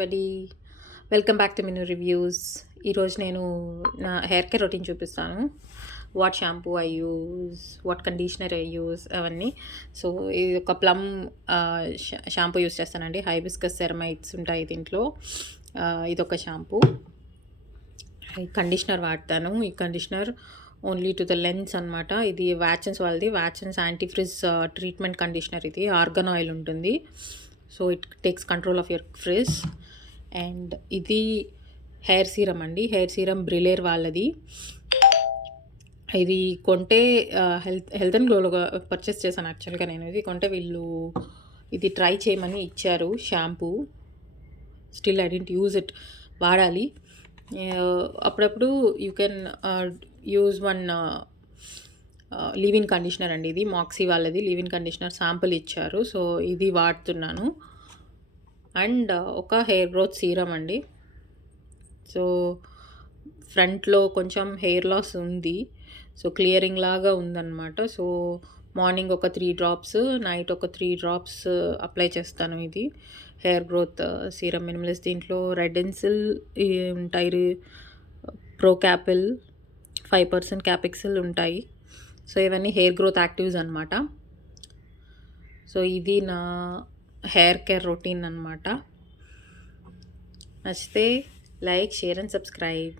బడి welcome back to మిను reviews. ఈరోజు నేను నా హెయిర్ కేర్ రొటీన్ చూపిస్తాను. What shampoo I use, what conditioner I use అవన్నీ. సో ఇది ఒక ప్లమ్ షాంపూ యూస్ చేస్తానండి. హైబిస్కస్ సెరమైట్స్ ఉంటాయి దీంట్లో. ఇదొక షాంపూ. కండిషనర్ వాడతాను. ఈ conditioner only to the lens అనమాట. ఇది వ్యాచన్స్ వాళ్ళది. వ్యాచన్స్ యాంటీ ఫ్రిజ్ ట్రీట్మెంట్ కండిషనర్. ఇది ఆర్గన్ ఆయిల్ ఉంటుంది. So it takes control of your fridge. And ఇది హెయిర్ సీరం అండి. హెయిర్ సీరం బ్రిలేర్ వాళ్ళది. ఇది కొంటే హెల్త్ అండ్ గ్లోలో పర్చేస్ చేశాను యాక్చువల్గా. నేను ఇది కొంటే వీళ్ళు ఇది ట్రై చేయమని ఇచ్చారు shampoo. Still I dent use it. వాడాలి. అప్పుడప్పుడు you can use one leave-in conditioner అండి. ఇది మాక్సీ వాళ్ళది లీవ్-ఇన్ కండిషనర్ శాంపుల్ ఇచ్చారు. సో ఇది వాడుతున్నాను. అండ్ ఒక హెయిర్ గ్రోత్ సీరం అండి. సో ఫ్రంట్లో కొంచెం హెయిర్ లాస్ ఉంది. సో క్లియరింగ్ లాగా ఉందన్నమాట. సో మార్నింగ్ ఒక 3 డ్రాప్స్, నైట్ ఒక 3 డ్రాప్స్ అప్లై చేస్తాను. ఇది హెయిర్ గ్రోత్ సీరం మినిమలిస్ట్. దీంట్లో రెడెన్సిల్ ఉంటాయి, ప్రో క్యాపిల్, 5% క్యాపిక్సిల్ ఉంటాయి. సో ఇవన్నీ హెయిర్ గ్రోత్ యాక్టివ్స్ అనమాట. సో ఇది నా హెయిర్ కేర్ రొటీన్ అనమాట. నచ్చితే లైక్, షేర్ అండ్ సబ్స్క్రైబ్.